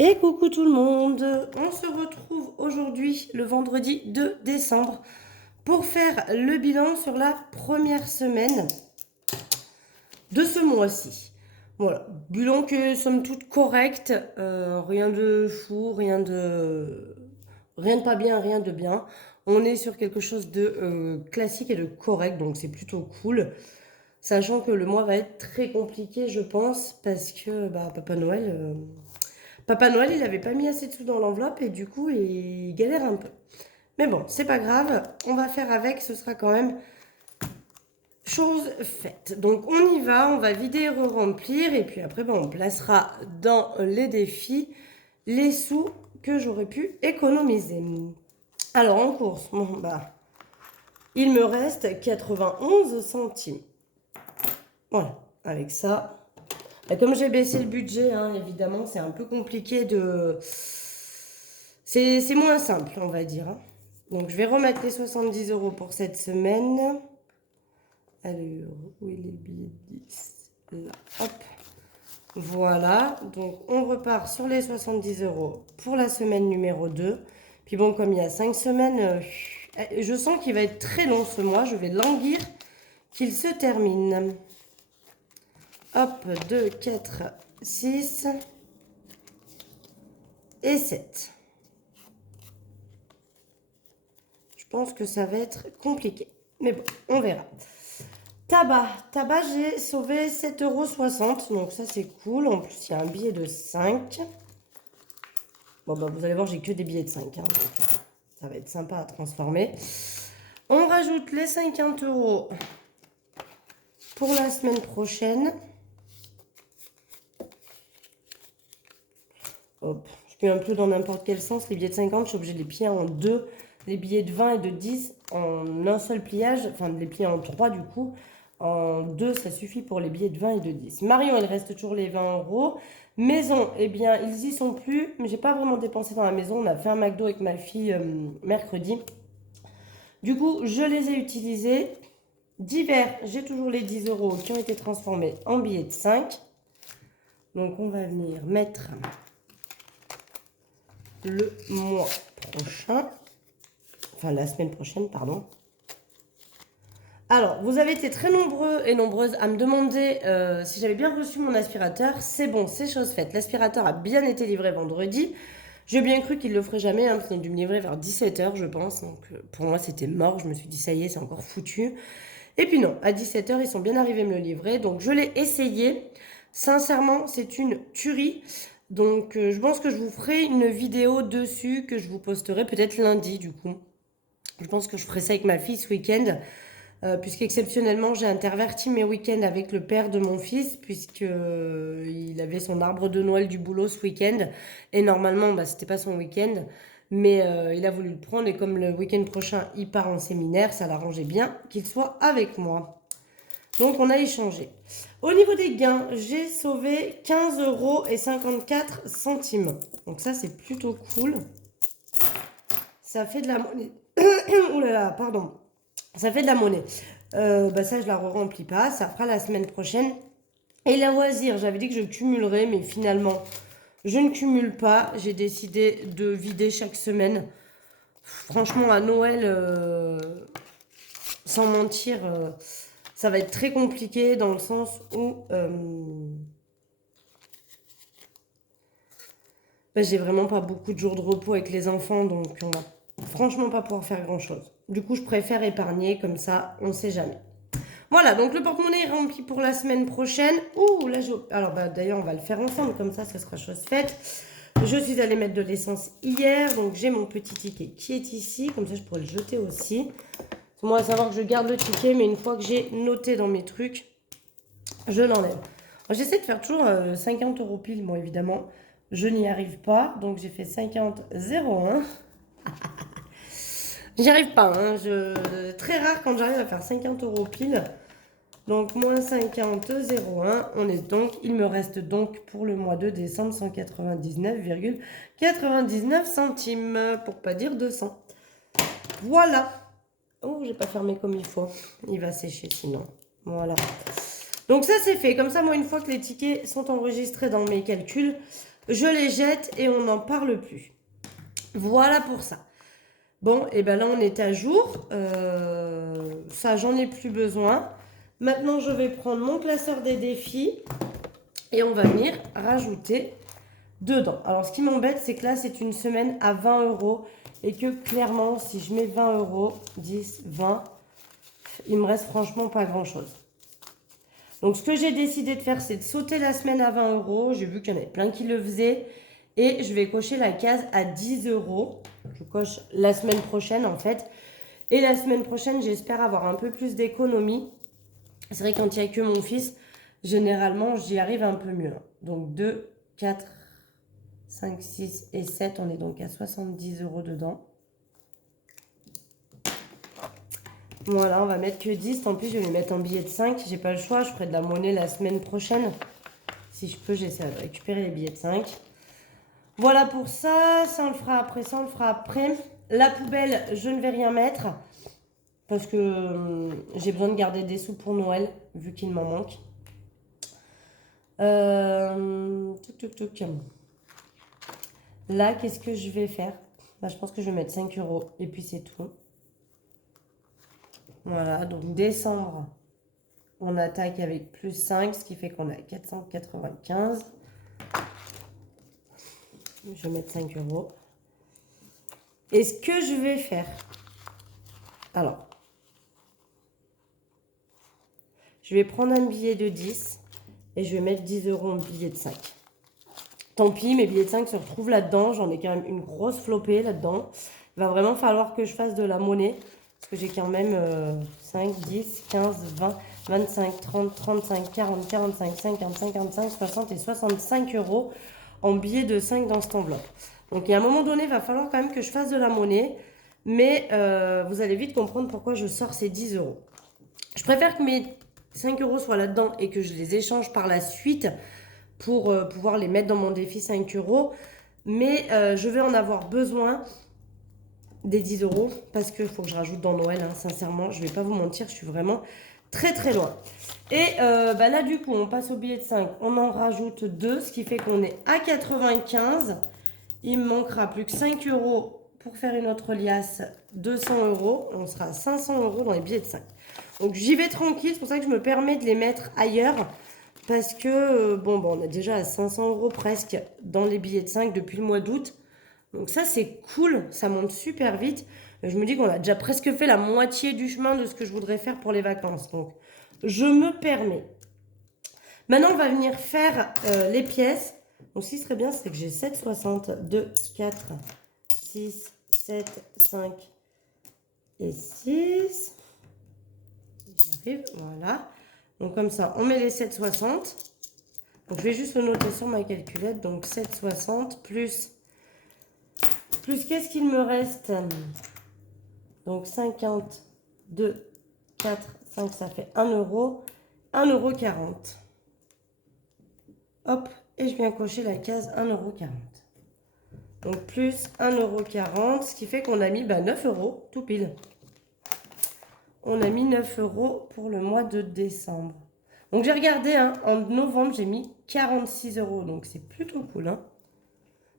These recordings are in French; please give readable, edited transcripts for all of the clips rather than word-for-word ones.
Et coucou tout le monde, on se retrouve aujourd'hui le vendredi 2 décembre pour faire le bilan sur la première semaine de ce mois-ci. Voilà, bilan que somme toute correct, rien de fou, rien de pas bien, rien de bien. On est sur quelque chose de classique et de correct, donc c'est plutôt cool. Sachant que le mois va être très compliqué, je pense, parce que Papa Noël, il avait pas mis assez de sous dans l'enveloppe et du coup, il galère un peu. Mais bon, c'est pas grave, on va faire avec, ce sera quand même chose faite. Donc on y va, on va vider et re-remplir et puis après, on placera dans les défis les sous que j'aurais pu économiser. Alors en course, il me reste 91 centimes. Voilà, avec ça. Comme j'ai baissé le budget, hein, évidemment, c'est un peu compliqué de... C'est moins simple, on va dire. Hein. Donc, je vais remettre les 70 € pour cette semaine. Alors, où est le billet de 10? Là, hop. Voilà. Donc, on repart sur les 70 € pour la semaine numéro 2. Puis bon, comme il y a 5 semaines, je sens qu'il va être très long ce mois. Je vais languir qu'il se termine. Hop, 2, 4, 6 et 7. Je pense que ça va être compliqué. Mais bon, on verra. Tabac, j'ai sauvé 7,60 €. Donc ça, c'est cool. En plus, il y a un billet de 5. Bon, vous allez voir, j'ai que des billets de 5. Hein, donc, ça va être sympa à transformer. On rajoute les 50 € pour la semaine prochaine. Hop, je plie un peu dans n'importe quel sens. Les billets de 50, je suis obligée de les plier en deux. Les billets de 20 et de 10 en un seul pliage. Enfin, de les plier en 3 du coup. En 2, ça suffit pour les billets de 20 et de 10. Marion, il reste toujours les 20 €. Maison, eh bien, ils y sont plus. Mais j'ai pas vraiment dépensé dans la maison. On a fait un McDo avec ma fille mercredi. Du coup, je les ai utilisés. Divers, j'ai toujours les 10 € qui ont été transformés en billets de 5. Donc, on va venir mettre le mois prochain. Enfin, la semaine prochaine, pardon. Alors, vous avez été très nombreux et nombreuses à me demander si j'avais bien reçu mon aspirateur. C'est bon, c'est chose faite. L'aspirateur a bien été livré vendredi. J'ai bien cru qu'il ne le ferait jamais, hein, parce qu'il a dû me livrer vers 17 h, je pense. Donc, pour moi, c'était mort. Je me suis dit, ça y est, c'est encore foutu. Et puis non, à 17 h, ils sont bien arrivés à me le livrer. Donc, je l'ai essayé. Sincèrement, c'est une tuerie. Donc, je pense que je vous ferai une vidéo dessus que je vous posterai peut-être lundi, du coup. Je pense que je ferai ça avec ma fille ce week-end. Puisqu'exceptionnellement, j'ai interverti mes week-ends avec le père de mon fils, puisqu'il avait son arbre de Noël du boulot ce week-end. Et normalement, c'était pas son week-end. Mais il a voulu le prendre. Et comme le week-end prochain, il part en séminaire, ça l'arrangeait bien qu'il soit avec moi. Donc, on a échangé. Au niveau des gains, j'ai sauvé 15,54 €. Donc, ça, c'est plutôt cool. Ça fait de la monnaie. Ouh là là, pardon. Ça fait de la monnaie. Ça, je la re-remplis pas. Ça fera la semaine prochaine. Et la loisir, j'avais dit que je cumulerais, mais finalement, je ne cumule pas. J'ai décidé de vider chaque semaine. Franchement, à Noël, sans mentir, ça va être très compliqué dans le sens où j'ai vraiment pas beaucoup de jours de repos avec les enfants, donc on va franchement pas pouvoir faire grand-chose. Du coup, je préfère épargner, comme ça, on sait jamais. Voilà, donc le porte-monnaie est rempli pour la semaine prochaine. Ouh, là, alors d'ailleurs, on va le faire ensemble, comme ça sera chose faite. Je suis allée mettre de l'essence hier, donc j'ai mon petit ticket qui est ici, comme ça je pourrais le jeter aussi. Moi, à savoir que je garde le ticket, mais une fois que j'ai noté dans mes trucs, je l'enlève. J'essaie de faire toujours 50 € pile, moi évidemment. Je n'y arrive pas, donc j'ai fait 50,01. J'y arrive pas, hein. Très rare quand j'arrive à faire 50 € pile. Donc, moins 50,01. Il me reste donc pour le mois de décembre 199,99 centimes. Pour pas dire 200. Voilà. Oh, j'ai pas fermé comme il faut. Il va sécher sinon. Voilà. Donc ça, c'est fait. Comme ça, moi, une fois que les tickets sont enregistrés dans mes calculs, je les jette et on n'en parle plus. Voilà pour ça. Bon, et ben là on est à jour. Ça, j'en ai plus besoin. Maintenant, je vais prendre mon classeur des défis et on va venir rajouter dedans. Alors, ce qui m'embête, c'est que là, c'est une semaine à 20 € et que clairement, si je mets 20 €, 10, 20, il me reste franchement pas grand-chose. Donc, ce que j'ai décidé de faire, c'est de sauter la semaine à 20 €. J'ai vu qu'il y en avait plein qui le faisaient. Et je vais cocher la case à 10 €. Je coche la semaine prochaine, en fait. Et la semaine prochaine, j'espère avoir un peu plus d'économie. C'est vrai, quand il n'y a que mon fils, généralement, j'y arrive un peu mieux. Donc, 2, 4, 5, 6 et 7. On est donc à 70 € dedans. Voilà, on va mettre que 10. Tant pis, je vais mettre un billet de 5. J'ai pas le choix. Je ferai de la monnaie la semaine prochaine. Si je peux, j'essaie de récupérer les billets de 5. Voilà pour ça. Ça, on le fera après. Ça, on le fera après. La poubelle, je ne vais rien mettre. Parce que j'ai besoin de garder des sous pour Noël, vu qu'il m'en manque. Là, qu'est-ce que je vais faire? Bah, je pense que je vais mettre 5 € et puis c'est tout. Voilà, donc décembre, on attaque avec plus 5, ce qui fait qu'on a 495. Je vais mettre 5 €. Et ce que je vais faire, alors, je vais prendre un billet de 10 et je vais mettre 10 € en billet de 5. Tant pis, mes billets de 5 se retrouvent là-dedans. J'en ai quand même une grosse flopée là-dedans. Il va vraiment falloir que je fasse de la monnaie. Parce que j'ai quand même 5, 10, 15, 20, 25, 30, 35, 40, 45, 50, 55, 60 et 65 € en billets de 5 dans cette enveloppe. Donc, il y a un moment donné, il va falloir quand même que je fasse de la monnaie. Mais vous allez vite comprendre pourquoi je sors ces 10 €. Je préfère que mes 5 € soient là-dedans et que je les échange par la suite pour pouvoir les mettre dans mon défi 5 €. Mais je vais en avoir besoin des 10 € parce qu'il faut que je rajoute dans Noël. Hein, sincèrement, je ne vais pas vous mentir, je suis vraiment très très loin. Et là, du coup, on passe au billet de 5. On en rajoute 2, ce qui fait qu'on est à 95. Il me manquera plus que 5 € pour faire une autre liasse, 200 €. On sera à 500 € dans les billets de 5. Donc, j'y vais tranquille. C'est pour ça que je me permets de les mettre ailleurs. Parce que, on a déjà à 500 € presque dans les billets de 5 depuis le mois d'août. Donc ça, c'est cool. Ça monte super vite. Je me dis qu'on a déjà presque fait la moitié du chemin de ce que je voudrais faire pour les vacances. Donc, je me permets. Maintenant, on va venir faire les pièces. Donc, ce qui serait bien, c'est que j'ai 7,60, 2, 4, 6, 7, 5 et 6. J'y arrive, voilà. Donc comme ça, on met les 7,60. Donc je vais juste le noter sur ma calculette. Donc 7,60 plus qu'est-ce qu'il me reste? Donc 50, 2, 4, 5, ça fait 1 €. 1,40 €. Hop, et je viens cocher la case 1,40 €. Donc plus 1,40 €, ce qui fait qu'on a mis 9 € tout pile. On a mis 9 € pour le mois de décembre. Donc, j'ai regardé, hein, en novembre, j'ai mis 46 €. Donc, c'est plutôt cool. Hein.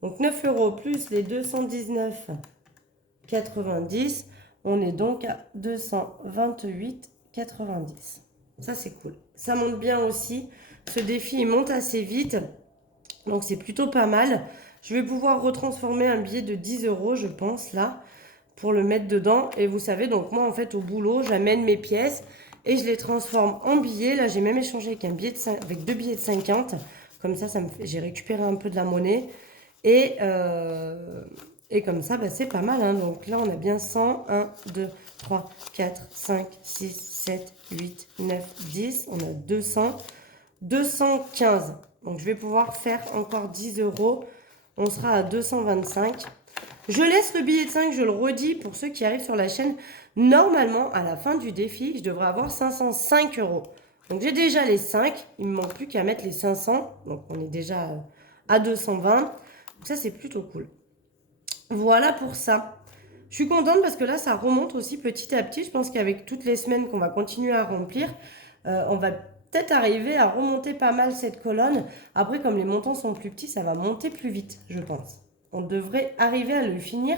Donc, 9 € plus les 219,90. On est donc à 228,90. Ça, c'est cool. Ça monte bien aussi. Ce défi, il monte assez vite. Donc, c'est plutôt pas mal. Je vais pouvoir retransformer un billet de 10 €, je pense, là, pour le mettre dedans. Et vous savez, donc moi, en fait, au boulot, j'amène mes pièces et je les transforme en billets. Là, j'ai même échangé avec, avec 2 billets de 50. Comme ça, j'ai récupéré un peu de la monnaie. Et comme ça, c'est pas mal. Hein. Donc là, on a bien 100, 1, 2, 3, 4, 5, 6, 7, 8, 9, 10. On a 200, 215. Donc, je vais pouvoir faire encore 10 €. On sera à 225. Je laisse le billet de 5, je le redis pour ceux qui arrivent sur la chaîne. Normalement, à la fin du défi, je devrais avoir 505 €. Donc, j'ai déjà les 5. Il ne me manque plus qu'à mettre les 500. Donc, on est déjà à 220. Donc, ça, c'est plutôt cool. Voilà pour ça. Je suis contente parce que là, ça remonte aussi petit à petit. Je pense qu'avec toutes les semaines qu'on va continuer à remplir, on va peut-être arriver à remonter pas mal cette colonne. Après, comme les montants sont plus petits, ça va monter plus vite, je pense. On devrait arriver à le finir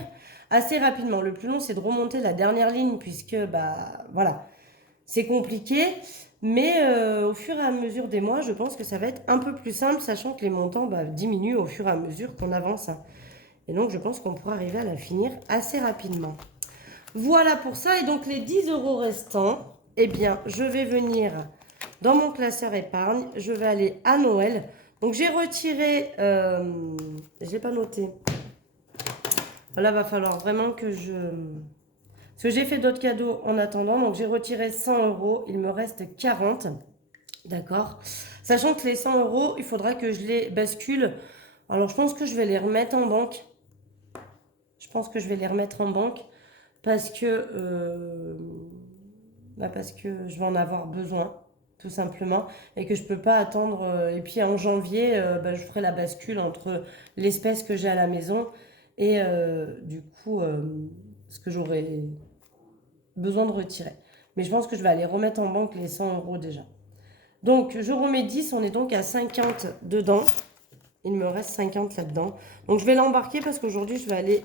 assez rapidement. Le plus long, c'est de remonter la dernière ligne, puisque, bah, voilà, c'est compliqué. Mais au fur et à mesure des mois, je pense que ça va être un peu plus simple, sachant que les montants diminuent au fur et à mesure qu'on avance. Et donc, je pense qu'on pourra arriver à la finir assez rapidement. Voilà pour ça. Et donc, les 10 € restants, eh bien, je vais venir dans mon classeur épargne. Je vais aller à Noël. Donc, j'ai retiré... je n'ai pas noté. Là, va falloir vraiment que je... Parce que j'ai fait d'autres cadeaux en attendant. Donc, j'ai retiré 100 €. Il me reste 40. D'accord. Sachant que les 100 €, il faudra que je les bascule. Alors, je pense que je vais les remettre en banque. Je pense que je vais les remettre en banque. Parce que je vais en avoir besoin, tout simplement. Et que je ne peux pas attendre. Et puis, en janvier, je ferai la bascule entre l'espèce que j'ai à la maison et du coup, ce que j'aurai besoin de retirer. Mais je pense que je vais aller remettre en banque les 100 € déjà. Donc, je remets 10, on est donc à 50 dedans. Il me reste 50 là-dedans. Donc, je vais l'embarquer parce qu'aujourd'hui, je vais aller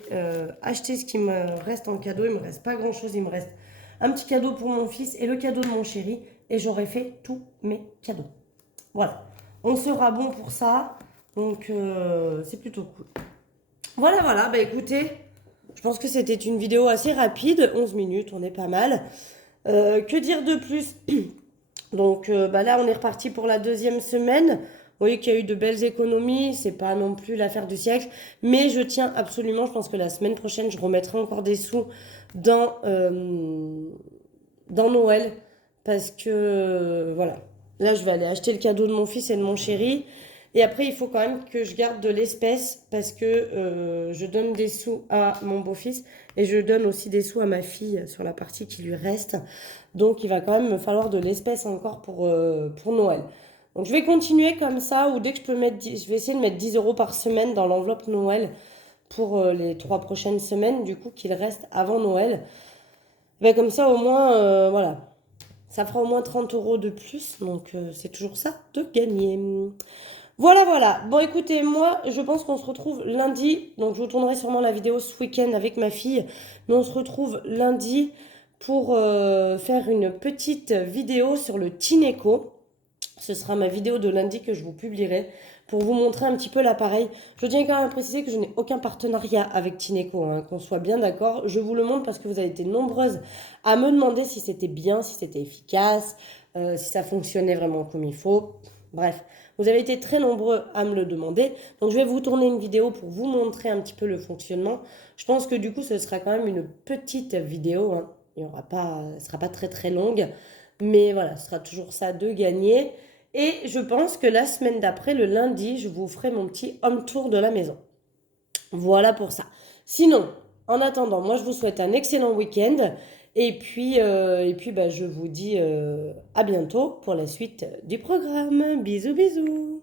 acheter ce qui me reste en cadeau. Il ne me reste pas grand-chose. Il me reste un petit cadeau pour mon fils et le cadeau de mon chéri. Et j'aurai fait tous mes cadeaux. Voilà. On sera bon pour ça. Donc, c'est plutôt cool. Voilà, voilà. Bah, écoutez, je pense que c'était une vidéo assez rapide. 11 minutes, on est pas mal. Que dire de plus? Donc là, on est reparti pour la deuxième semaine. Vous voyez qu'il y a eu de belles économies. C'est pas non plus l'affaire du siècle. Mais je tiens absolument, je pense que la semaine prochaine, je remettrai encore des sous dans Noël. Parce que, voilà. Là, je vais aller acheter le cadeau de mon fils et de mon chéri. Et après, il faut quand même que je garde de l'espèce parce que je donne des sous à mon beau-fils et je donne aussi des sous à ma fille sur la partie qui lui reste. Donc, il va quand même me falloir de l'espèce encore pour Noël. Donc, je vais continuer comme ça ou dès que je peux mettre, je vais essayer de mettre 10 € par semaine dans l'enveloppe Noël pour les 3 prochaines semaines, du coup, qu'il reste avant Noël. Ben, comme ça, au moins, voilà. Ça fera au moins 30 € de plus. Donc, c'est toujours ça de gagner. Voilà, voilà. Bon, écoutez, moi, je pense qu'on se retrouve lundi. Donc, je vous tournerai sûrement la vidéo ce week-end avec ma fille. Mais on se retrouve lundi pour faire une petite vidéo sur le Tineco. Ce sera ma vidéo de lundi que je vous publierai pour vous montrer un petit peu l'appareil. Je tiens quand même à préciser que je n'ai aucun partenariat avec Tineco, hein, qu'on soit bien d'accord. Je vous le montre parce que vous avez été nombreuses à me demander si c'était bien, si c'était efficace, si ça fonctionnait vraiment comme il faut. Bref, vous avez été très nombreux à me le demander. Donc, je vais vous tourner une vidéo pour vous montrer un petit peu le fonctionnement. Je pense que du coup, ce sera quand même une petite vidéo. Hein. Il y aura pas, ce ne sera pas très très longue. Mais voilà, ce sera toujours ça de gagner. Et je pense que la semaine d'après, le lundi, je vous ferai mon petit home tour de la maison. Voilà pour ça. Sinon, en attendant, moi, je vous souhaite un excellent week-end. Et puis, je vous dis à bientôt pour la suite du programme. Bisous, bisous.